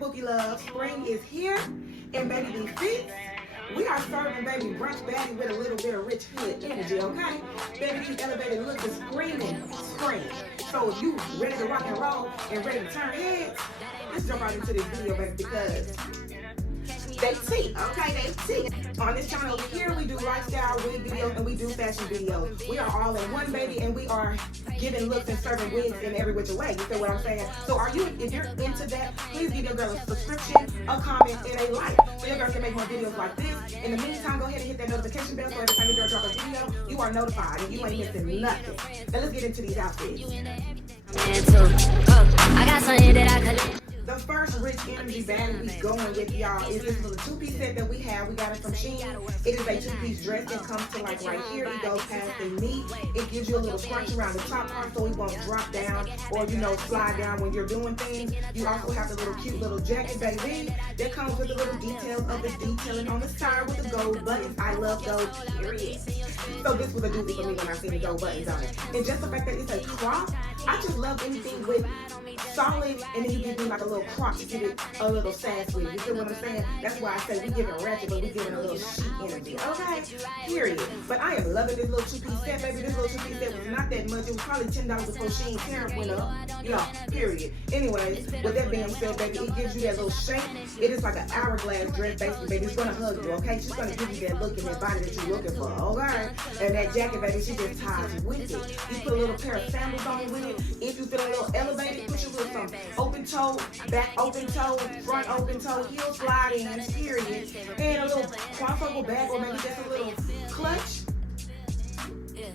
Bookie Love. Spring is here, and baby, these feet, we are serving baby brunch baddie with a little bit of rich hood energy, okay? Baby, these elevated looks is screaming spring. So if you ready to rock and roll and ready to turn heads, let's jump right into this video, baby, because they tea, okay? They tea. On this channel over here, we do lifestyle wig videos and we do fashion videos. We are all in one, baby, and we are giving looks and serving wigs in every which way. You feel what I'm saying? So if you're into that, please give your girl a subscription, a comment, and a like, so your girl can make more videos like this. In the meantime, go ahead and hit that notification bell so every time your girl drop a video, you are notified and you ain't missing nothing. Now let's get into these outfits. The first rich energy baddie we going with, y'all, is this little two-piece set that we have. We got it from Chic. It is a two-piece dress that comes to like right here. It goes past the knee. It gives you a little crunch around the top part so it won't drop down or, slide down when you're doing things. You also have the little cute little jacket, baby, that comes with the little details of the detailing on the side with the gold buttons. I love gold, period. So this was a doozy for me when I seen the gold buttons on it. And just the fact that it's a crop, I just love anything with solid, and then you give me like a little crop to give it a little sass with it. You feel what I'm saying? That's why I say we giving ratchet, but we giving a little chic energy. Okay? Period. But I am loving this little two-piece set, baby. This little two-piece set was not that much. It was probably $10 before Shein tariff went up. Yeah, period. Anyways, with that being said, baby, it gives you that little shape. It is like an hourglass dress, basically, baby. It's gonna hug you, okay? She's gonna give you that look and that body that you're looking for, okay? And that jacket, baby, she just ties with it. You put a little pair of sandals on with it. If you feel a little elevated, push your little something. Open toe, back open toe, front open toe, heel sliding, period. And a little crossover bag or maybe just a little clutch.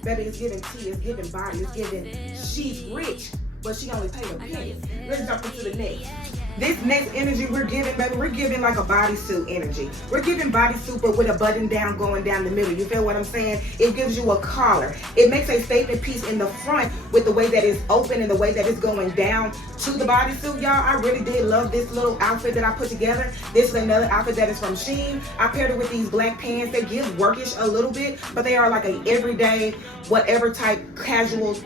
Baby, it's giving tea, it's giving body, it's giving she's rich, but she only paid a penny. Let's jump into the next. This next energy we're giving, baby, we're giving like a bodysuit energy. We're giving bodysuit, but with a button down going down the middle. You feel what I'm saying? It gives you a collar. It makes a statement piece in the front with the way that it's open and the way that it's going down to the bodysuit, y'all. I really did love this little outfit that I put together. This is another outfit that is from Shein. I paired it with these black pants. They give workish a little bit, but they are like a everyday, whatever type casual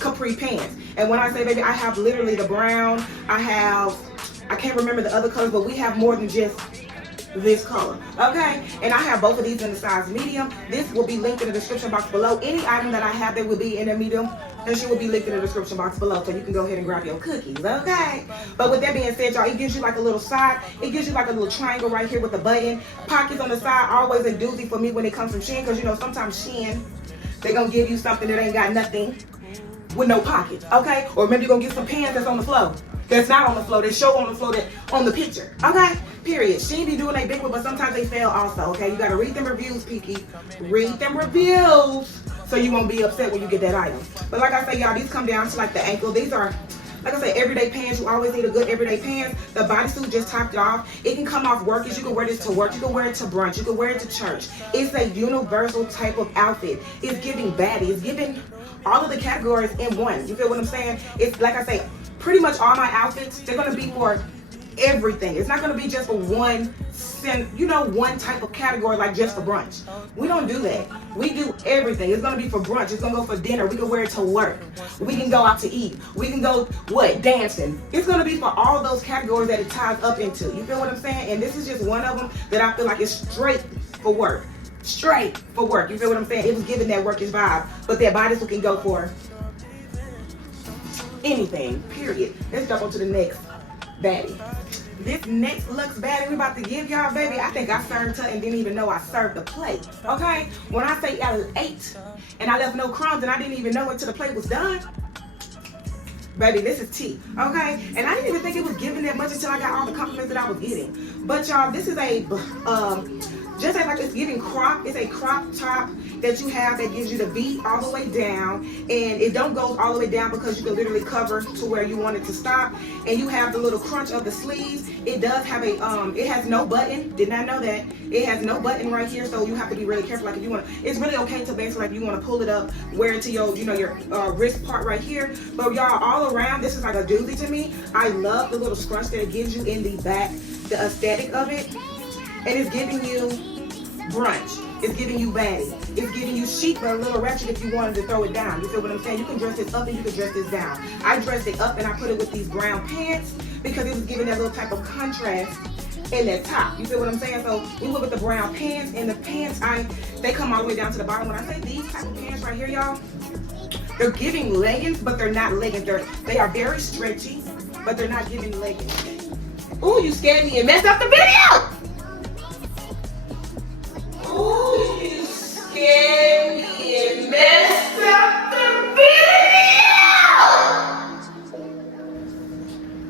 capri pants. And when I say, baby, I have literally the brown, I can't remember the other colors, but we have more than just this color, okay? And I have both of these in the size medium. This will be linked in the description box below. Any item that I have that will be in a medium, and she will be linked in the description box below, so you can go ahead and grab your cookies, okay? But with that being said, y'all, it gives you like a little side. It gives you like a little triangle right here with the button. Pockets on the side, always a doozy for me when it comes from Shein, because sometimes Shein, they're gonna give you something that ain't got nothing with no pockets, okay? Or maybe you're gonna get some pants that's on the floor. That's not on the floor. They show on the floor that on the picture, okay? Period. She be doing a big one, but sometimes they fail also, okay? You gotta read them reviews, Peaky. Read them reviews so you won't be upset when you get that item. But like I say, y'all, these come down to like the ankle. These are, like I say, everyday pants. You always need a good everyday pants. The bodysuit just topped off. It can come off workish. You can wear this to work. You can wear it to brunch. You can wear it to church. It's a universal type of outfit. It's giving baddie. It's giving all of the categories in one. You feel what I'm saying? It's like I say, pretty much all my outfits, they're gonna be for everything. It's not gonna be just for one type of category, like just for brunch. We don't do that. We do everything. It's gonna be for brunch. It's gonna go for dinner. We can wear it to work. We can go out to eat. We can go, dancing. It's gonna be for all those categories that it ties up into. You feel what I'm saying? And this is just one of them that I feel like is straight for work. Straight for work. You feel what I'm saying? It was giving that workish vibe, but that bodysuit can go for anything, period. Let's jump on to the next baddie. This next looks baddie we about to give y'all, baby, I think I served her and didn't even know I served the plate, okay? When I say I ate and I left no crumbs and I didn't even know until the plate was done, baby, this is tea, okay? And I didn't even think it was giving that much until I got all the compliments that I was getting. But y'all, this is a, just as like it's giving crop, it's a crop top that you have that gives you the V all the way down, and it don't go all the way down because you can literally cover to where you want it to stop. And you have the little crunch of the sleeves. It does have a it has no button. Did not know that. It has no button right here, so you have to be really careful. Like if you want, it's really okay to basically like you want to pull it up, wear it to your your wrist part right here. But y'all, all around, this is like a doozy to me. I love the little scrunch that it gives you in the back, the aesthetic of it, and it's giving you brunch. It's giving you baddie. It's giving you chic, but a little ratchet if you wanted to throw it down. You feel what I'm saying? You can dress this up and you can dress this down. I dressed it up and I put it with these brown pants because it was giving that little type of contrast in that top. You feel what I'm saying? So we went with the brown pants, and the pants, they come all the way down to the bottom. When I say these type of pants right here, y'all, they're giving leggings, but they're not leggings. They are very stretchy, but they're not giving leggings. Ooh, you scared me and messed up the video! Ooh, you scared me and messed up the video!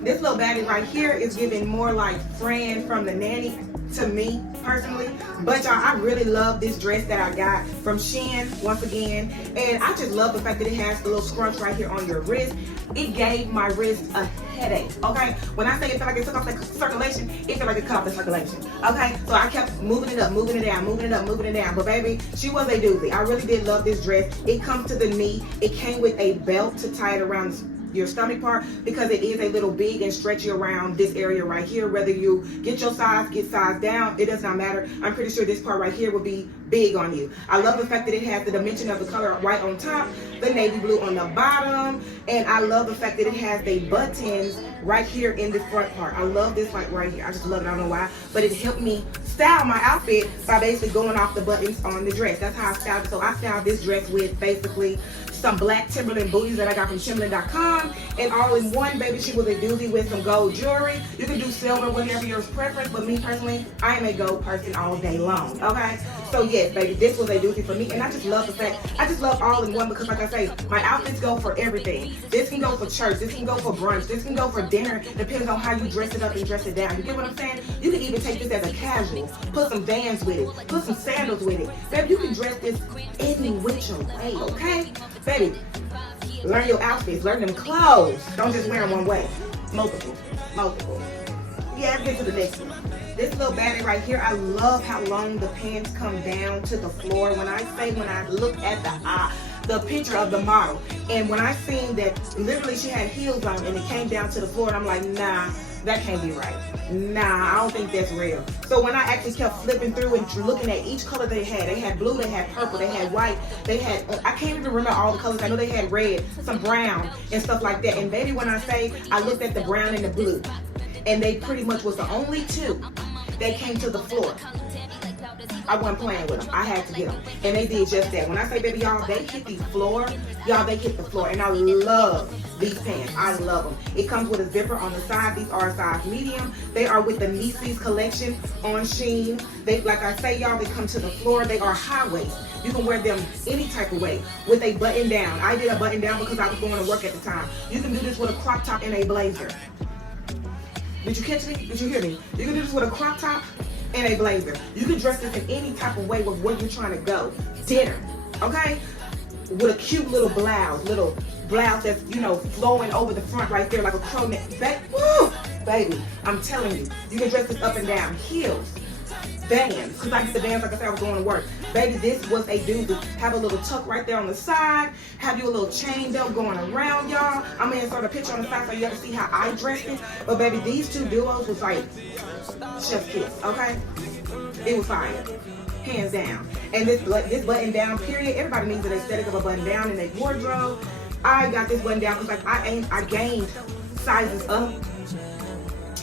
This little baddie right here is giving more like Fran from the Nanny to me personally. But y'all, I really love this dress that I got from Shein once again. And I just love the fact that it has the little scrunch right here on your wrist. It gave my wrist a headache, okay? When I say it felt like it took off the circulation, it felt like it cut off the circulation, okay? So I kept moving it up, moving it down, moving it up, moving it down. But baby, she was a doozy. I really did love this dress. It comes to the knee. It came with a belt to tie it around your stomach part because it is a little big and stretchy around this area right here. Whether you get size down, it does not matter. I'm pretty sure this part right here will be big on you. I love the fact that it has the dimension of the color right on top, the navy blue on the bottom, and I love the fact that it has the buttons right here in the front part. I love this like right here. I just love it. I don't know why, but it helped me style my outfit by basically going off the buttons on the dress. That's how I styled it. So I styled this dress with basically some black Timberland booties that I got from Timberland.com, and all in one, baby. She was a doozy with some gold jewelry. You can do silver, whatever your preference, but me personally, I am a gold person all day long, okay? So yes, baby, this was a doozy for me, and I just love the fact, I just love all in one because like I say, my outfits go for everything. This can go for church, this can go for brunch, this can go for dinner, depends on how you dress it up and dress it down. You get what I'm saying? You can even take this as a casual, put some Vans with it, put some sandals with it. Baby, you can dress this any which way, okay? Baby, learn your outfits, learn them clothes. Don't just wear them one way. Multiple. Yeah, let's get to the next one. This little baddie right here, I love how long the pants come down to the floor. When I look at the picture of the model, and when I seen that literally she had heels on and it came down to the floor, and I'm like, nah, that can't be right. Nah, I don't think that's real. So when I actually kept flipping through and looking at each color they had blue, they had purple, they had white, they had, I can't even remember all the colors. I know they had red, some brown, and stuff like that. And baby, when I say I looked at the brown and the blue, and they pretty much was the only two that came to the floor. I wasn't playing with them. I had to get them. And they did just that. When I say, baby, y'all, they hit the floor. Y'all, they hit the floor. And I love these pants. I love them. It comes with a zipper on the side. These are a size medium. They are with the Macy's collection on Shein. They, like I say, y'all, they come to the floor. They are high waist. You can wear them any type of way with a button down. I did a button down because I was going to work at the time. You can do this with a crop top and a blazer. Did you catch me? Did you hear me? You can do this with a crop top and a blazer. You can dress this in any type of way with where you're trying to go. Dinner, okay? With a cute little blouse that's, you know, flowing over the front right there like a crow neck. Woo! Baby, I'm telling you, you can dress this up and down. Heels, Vans, because I get the Vans like I said I was going to work. Baby, this was a doozy. Have a little tuck right there on the side. Have you a little chain belt going around, y'all. I'm going to insert a picture on the side so you have to see how I dressed it. But baby, these two duos was like chef's kiss, okay? It was fire, hands down. And this button down period, everybody needs an aesthetic of a button down in their wardrobe. I got this button down because like I gained sizes up.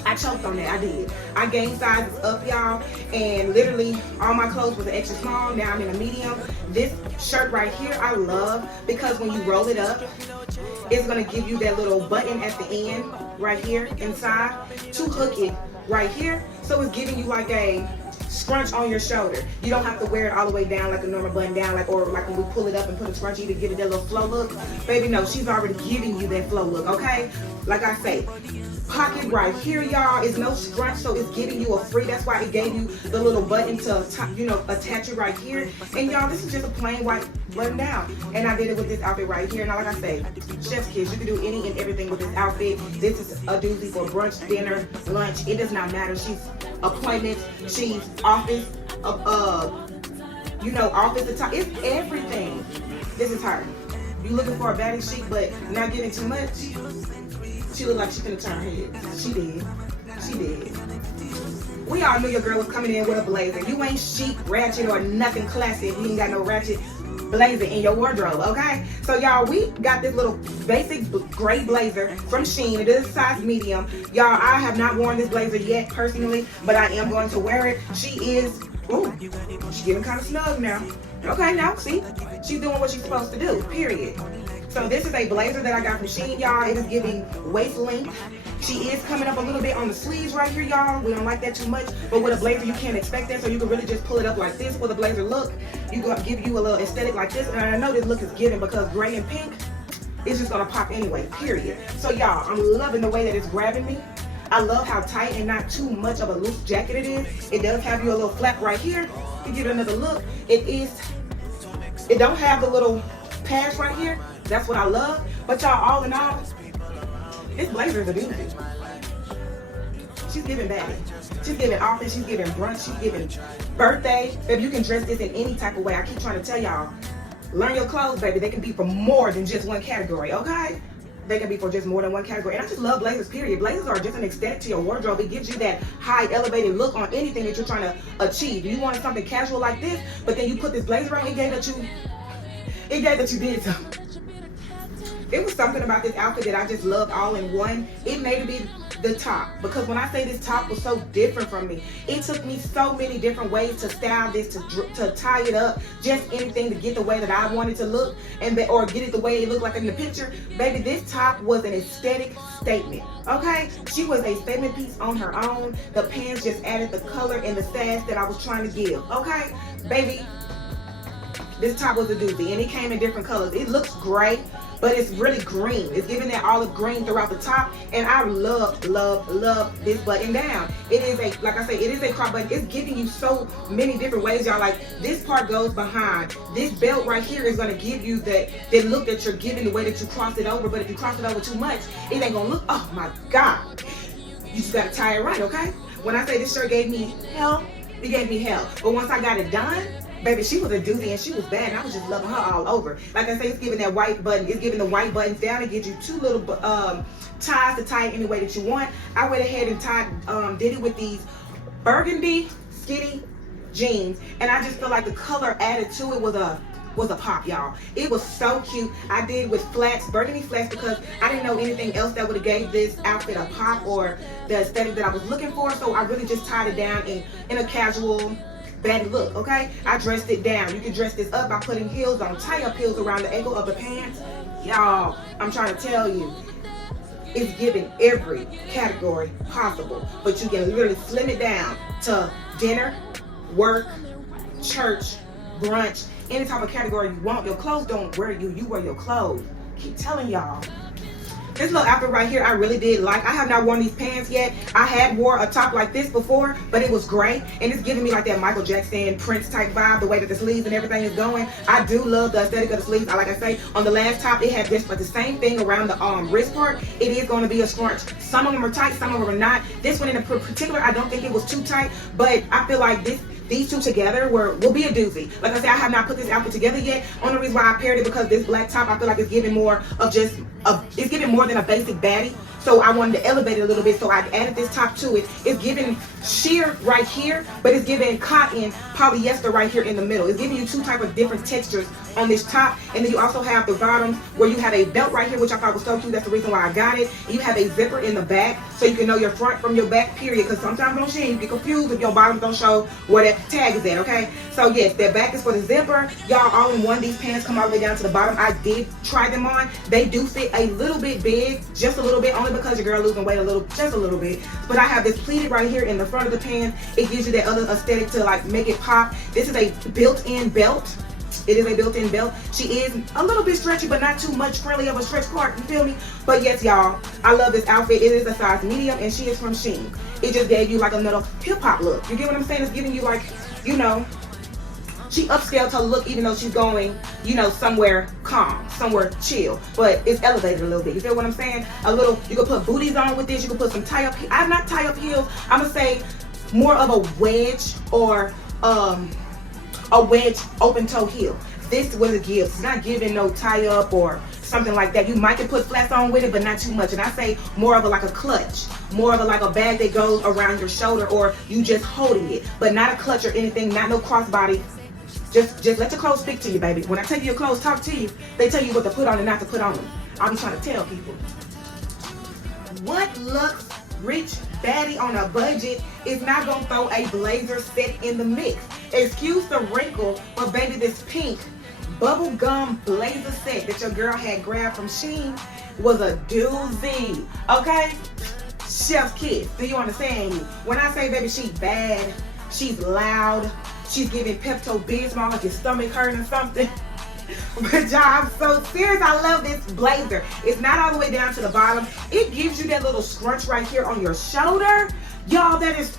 I choked on that, I did. I gained sizes up, y'all, and literally all my clothes was an extra small. Now I'm in a medium. This shirt right here I love because when you roll it up, it's gonna give you that little button at the end right here inside to hook it right here. So it's giving you like a scrunch on your shoulder. You don't have to wear it all the way down like a normal button down, or like when we pull it up and put a scrunchie to give it that little flow look. Baby, no, she's already giving you that flow look, okay? Like I say, pocket right here, y'all, is no scrunch, so it's giving you a free. That's why it gave you the little button to, you know, attach it right here. And y'all, this is just a plain white button down. And I did it with this outfit right here. Now, like I say, chef's kiss, you can do any and everything with this outfit. This is a doozy for brunch, dinner, lunch. It does not matter. She's appointments, she's office, you know, office attire. It's everything. This is her. You looking for a baddie chic, but not getting too much? She looked like she couldn't turn her head. She did. She did. We all knew your girl was coming in with a blazer. You ain't chic, ratchet, or nothing classic. You ain't got no ratchet blazer in your wardrobe, okay? So y'all, we got this little basic gray blazer from Shein. It is size medium. Y'all, I have not worn this blazer yet personally, but I am going to wear it. She is, ooh, she's getting kind of snug now. Okay, now see, she's doing what she's supposed to do, period. So this is a blazer that I got from Shein, y'all. It is giving waist length. She is coming up a little bit on the sleeves right here, y'all. We don't like that too much, but with a blazer, you can't expect that, so you can really just pull it up like this with a blazer look. You gonna give you a little aesthetic like this, and I know this look is giving because gray and pink is just gonna pop anyway, period. So y'all, I'm loving the way that it's grabbing me. I love how tight and not too much of a loose jacket it is. It does have you a little flap right here to give it another look. It don't have the little pads right here. That's what I love. But y'all, all in all, this blazer is a doozy. She's giving baddie. She's giving office, she's giving brunch, she's giving birthday. Baby, you can dress this in any type of way. I keep trying to tell y'all, learn your clothes, baby. They can be for more than just one category, okay? They can be for just more than one category. And I just love blazers, period. Blazers are just an aesthetic to your wardrobe. It gives you that high elevated look on anything that you're trying to achieve. You wanted something casual like this, but then you put this blazer on, it gave that you did something. It was something about this outfit that I just loved all in one. It made it be the top, because when I say this top was so different from me, it took me so many different ways to style this, to tie it up, just anything to get the way that I wanted to look, or get it the way it looked like in the picture. Baby, this top was an aesthetic statement, okay? She was a statement piece on her own. The pants just added the color and the sass that I was trying to give, okay? Baby, this top was a doozy, and it came in different colors. It looks gray, but it's really green. It's giving that olive green throughout the top, and I love this button down. It is a, like I say, it is a crop button. It's giving you so many different ways, y'all. Like, this part goes behind. This belt right here is gonna give you the look that you're giving the way that you cross it over, but if you cross it over too much, it ain't gonna look, oh my God. You just gotta tie it right, okay? When I say this shirt gave me hell, it gave me hell. But once I got it done, baby, she was a doozy and she was bad, and I was just loving her all over. Like I say, it's giving that white button. It's giving the white buttons down. It gives you two little ties to tie it any way that you want. I went ahead and did it with these burgundy skinny jeans, and I just feel like the color added to it was a pop, y'all. It was so cute. I did with flats, burgundy flats, because I didn't know anything else that would have gave this outfit a pop or the aesthetic that I was looking for, so I really just tied it down in a casual baddie look, okay? I dressed it down. You can dress this up by putting heels on, tie-up heels around the ankle of the pants. Y'all, I'm trying to tell you, it's giving every category possible, but you can literally slim it down to dinner, work, church, brunch, any type of category you want. Your clothes don't wear you, you wear your clothes. Keep telling y'all. This little outfit right here, I really did like. I have not worn these pants yet. I had wore a top like this before, but it was gray, and it's giving me like that Michael Jackson, Prince type vibe, the way that the sleeves and everything is going. I do love the aesthetic of the sleeves. Like I say, on the last top, it had this, but the same thing around the wrist part. It is going to be a scrunch. Some of them are tight, some of them are not. This one in particular, I don't think it was too tight, but I feel like these two together will be a doozy. Like I said, I have not put this outfit together yet. Only reason why I paired it because this black top, I feel like it's giving more of it's giving more than a basic baddie. So I wanted to elevate it a little bit, so I added this top to it. It's giving sheer right here, but it's giving cotton polyester right here in the middle. It's giving you two type of different textures on this top, and then you also have the bottoms where you have a belt right here, which I thought was so cute. That's the reason why I got it. And you have a zipper in the back, so you can know your front from your back, period, because sometimes on Shein, you get confused if your bottoms don't show where that tag is at, okay? So yes, that back is for the zipper. Y'all, all in one, these pants come all the way down to the bottom. I did try them on. They do fit a little bit big, just a little bit, only because your girl losing weight just a little bit. But I have this pleated right here in the front of the pants. It gives you that other aesthetic to like make it pop. This is a built-in belt. It is a built-in belt. She is a little bit stretchy, but not too much friendly of a stretch part, you feel me? But yes, y'all, I love this outfit. It is a size medium, and she is from Chic. It just gave you like a little hip-hop look. You get what I'm saying? It's giving you like, you know, she upscaled her look, even though she's going, you know, somewhere calm, somewhere chill, but it's elevated a little bit. You feel what I'm saying? A little, you can put booties on with this. You can put some tie-up. I'm not tie-up heels. I'm gonna say more of a wedge or a wedge open-toe heel. This was a give. It's not giving no tie-up or something like that. You might can put flats on with it, but not too much. And I say more of like a clutch more of like a bag that goes around your shoulder, or you just holding it, but not a clutch or anything, not no crossbody. Just let your clothes speak to you, baby. When I tell you your clothes talk to you, they tell you what to put on and not to put on them. I'll be trying to tell people. What looks rich baddie on a budget is not gonna throw a blazer set in the mix. Excuse the wrinkle, but baby, this pink bubblegum blazer set that your girl had grabbed from Chic was a doozy. Okay? Chef's kiss. Do you understand me? When I say baby, she's bad, she's loud, she's giving Pepto-Bismol like your stomach hurting or something. But y'all, I'm so serious. I love this blazer. It's not all the way down to the bottom. It gives you that little scrunch right here on your shoulder. Y'all, that is,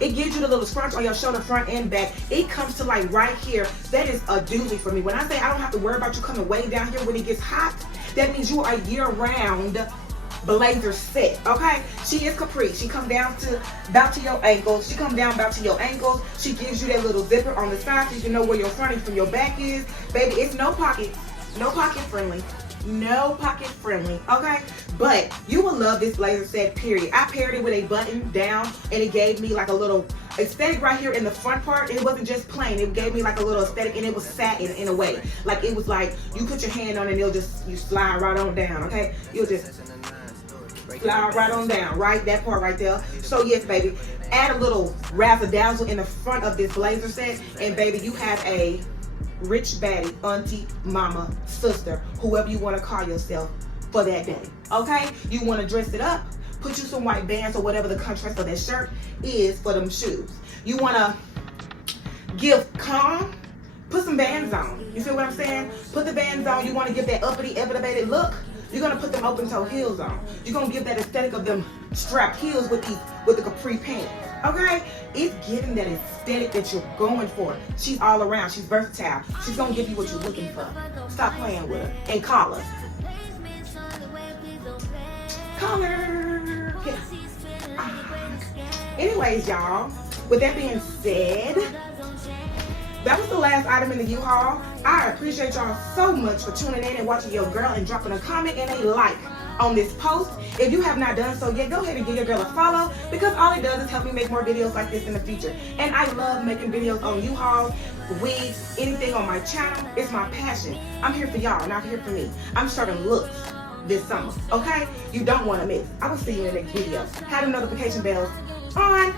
it gives you the little scrunch on your shoulder, front and back. It comes to like right here. That is a doozy for me. When I say I don't have to worry about you coming way down here when it gets hot, that means you are year-round blazer set. Okay, she is capri. She comes down to about to your ankles. She comes down about to your ankles. She gives you that little zipper on the side so you can know where your front and from your back is. Baby, it's no pocket friendly. No pocket friendly, okay? But you will love this blazer set, period. I paired it with a button down, and it gave me like a little aesthetic right here in the front part. It wasn't just plain. It gave me like a little aesthetic, and it was satin in a way. Like it was like you put your hand on it and it'll just, you slide right on down, okay? You'll just slide right on down, right? That part right there. So yes, baby, add a little razzle dazzle in the front of this blazer set, and baby, you have a rich baddie, auntie, mama, sister, whoever you want to call yourself for that day. Okay? You want to dress it up, put you some white bands or whatever the contrast of that shirt is for them shoes. You want to give calm, put some bands on. You feel what I'm saying? Put the bands on. You want to give that uppity, elevated look. You're gonna put them open-toe heels on. You're gonna give that aesthetic of them strapped heels with the capri pants. Okay? It's giving that aesthetic that you're going for. She's all around. She's versatile. She's gonna give you what you're looking for. Stop playing with her and call her. Call her. Yeah. Anyways, y'all. With that being said, that was the last item in the U-Haul. I appreciate y'all so much for tuning in and watching your girl and dropping a comment and a like on this post. If you have not done so yet, go ahead and give your girl a follow, because all it does is help me make more videos like this in the future. And I love making videos on U-Hauls, wigs, anything on my channel. It's my passion. I'm here for y'all, not here for me. I'm serving looks this summer, okay? You don't want to miss. I will see you in the next video. Have the notification bells on.